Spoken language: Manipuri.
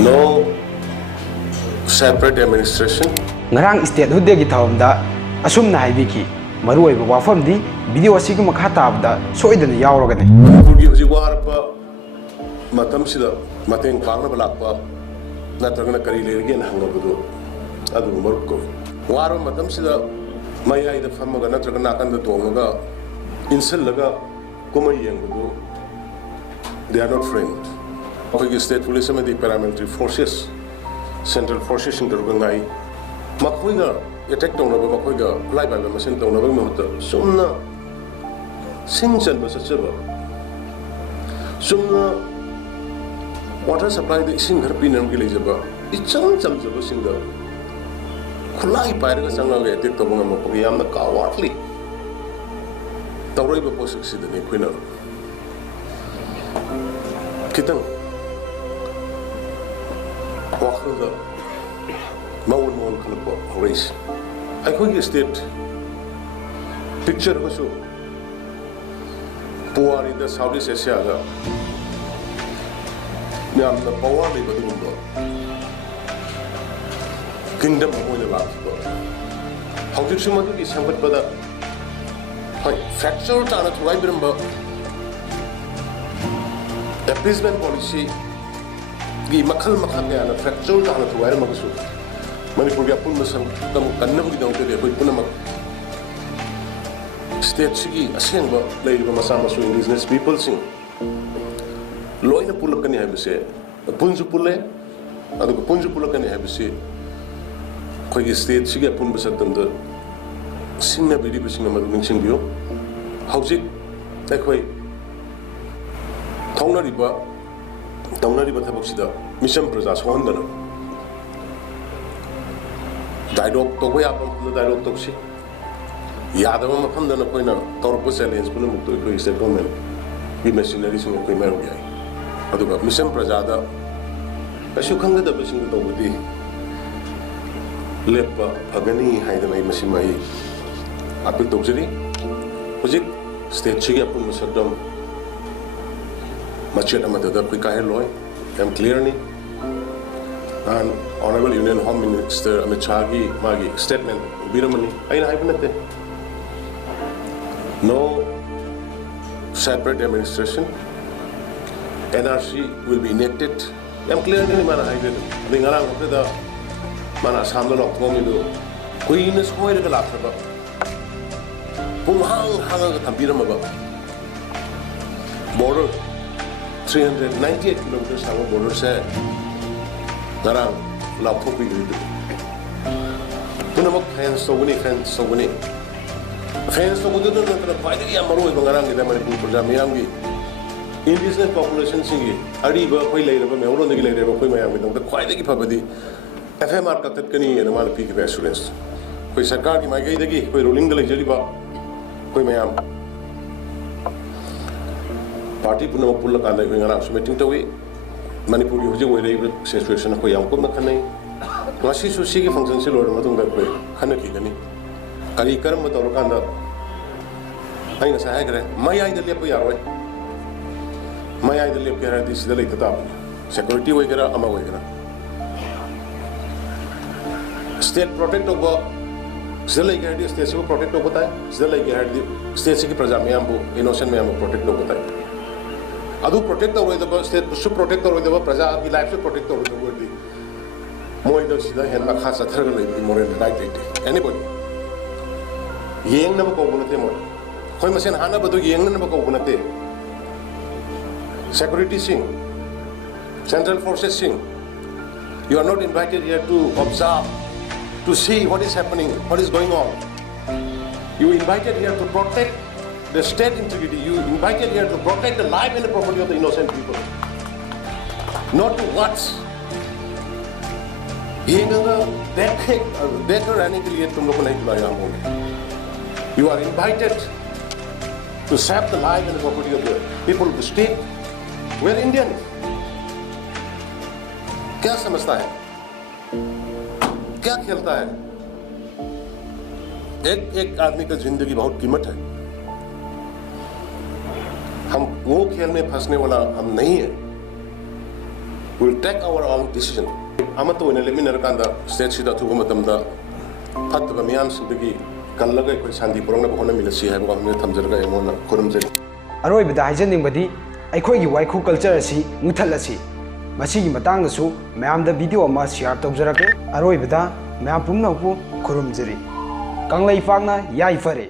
No separate administration. Ngarang state hudegi thawamda asumna haibiki maruoiba wafamdi video asigi makha tabda soidana yawragani Manipurgi huji warpa matamsida mateng pangna balakpa natragana kari lerge na hangabudu adu marko waro matamsida mayai da famaga natragana nakanda tongaga insellaga kuma yengudu they are not friends. Okay, state police and the paramilitary forces, central forces in the Rugangai. Makuiga attack on the Makuiga, live by the Macenta on the Mota, Sumna Sinsan was a silver. Sumna water supply the singer Pinam Gilizaba. It's some of a singer. Kulai Pirates and I take the woman of Puyam the Kawatli. The Raver was succeeded in Quinner. Kitang. Wakanda Mawan Kalapa race. I could get state picture of a show. Poor in the Southeast Asia. Now the power of the kingdom of the last. How did you want to be somewhat better? Fracture Tana to right remember appeasement policy. Makal makanya na fracture ta na tuwai magasu Manipur ya pun masang kamu kanna bugi daw tede koi punamak state sigi aseng ba lai ba masama so indigenous people sing loina pulakani habise punju pulle adu ko punju pulakani habise koi gi state sigi pun basak tamda singna bidi bisingna madu ning sing bio hauji koi thongna riba Taunari Batabusida, Mission Prasas Wandana. Dialogue Togoya from the dialogue Toxi. Yadama Pandana Poina, Torpus Alliance Punamutu, settlement, be missionaries in Primaria. Aduba Mission Prasada, as you can get the mission of the Lepa, Pagani, Haidana Massimai, Apitoxi, was it State Chigapun Musadam? Machet Amadada Pikaheloy, I'm clearly and Honorable Union Home Minister Amit Shah Magi statement Biramani. I have no separate administration. NRC will be enacted. I'm clearly man I did. The Ngarang of the Mana Samdal of Momido. Queen is quite a laughter. Pumhang Hanga Tampiramaba border. 398 kilometers our border say Narang Lapopi Punamak fans so many fans so many fans so good the finally Amaru Bangarang in the Manipur Pujamiangi indigenous population singing Ariba Quayle of Mero Niglated of Quimaya with the quite a Pabadi FMR Katakani and Amana Peak Restaurants. We Sakaki Magagi, we rolling the Jeriba Quimayam. Party Punama Pula Kanda going around submitting to way. Manipur Uji situation of Koyam Kumakane. Rashi Sushi functions or Matunga Kwe, Hanaki Gani. Karikaram Matorokanda. I know Sahagre, my eye the Lepiar. My eye the Lepiar is the late top. Security Wagera, Ama Wagera. State protect over Zillig had the state protect over time. Zillig had the state Prajamiambo, innocent Mambo protect over time. Adu protect the way the state should protect the way the Praja, the life should protect the way the word. Moidos, the hand of Hasa Turley, more than likely. Anybody? Yang never go on a demo. Hoymasan Hana, but the Yang never go on a day. Security sing, central forces sing. You are not invited here to observe, to see what is happening, what is going on. You invited here to protect the state integrity. You invited here to protect the life and the property of the innocent people. Not to watch. You are invited to sap the life and the property of the people of the state. We are Indians. क्या समझता है क्या खेलता है एक आदमी का जिंदगी बहुत कीमत है हम वो खेल में फंसने वाला हम नहीं है will take our own decision. Amatu in a liminar kanda state sida to Gumatamda, Pataba Miam Sudigi, Kalaga, Sandi Purana Honamilasi, have one Tamzerga and one Kurumzer. ꯑꯔꯣꯏꯕꯗ ꯍꯥꯏꯖꯅꯤꯡꯕꯗꯤ ꯑꯩꯈꯣꯏꯒꯤ ꯋꯥꯏꯈꯨ ꯀꯜꯆꯔ ꯑꯁꯤ ꯃꯨꯊꯠꯂꯁꯤ ꯃꯁꯤꯒꯤ ꯃꯇꯥꯡꯗꯁꯨ ꯃꯌꯥꯝꯗ ꯚꯤꯗꯤꯑꯣ ꯑꯃ ꯁꯤꯌꯔ ꯇꯧꯖꯔꯛꯀꯦ ꯑꯔꯣꯏꯕꯗ ꯃꯌꯥꯝ ꯄꯨꯝꯅꯃꯛꯄꯨ ꯈꯨꯔꯨꯝꯖꯔꯤ ꯀꯪꯂꯩꯄꯥꯛꯅ ꯌꯥꯏꯐꯔꯦ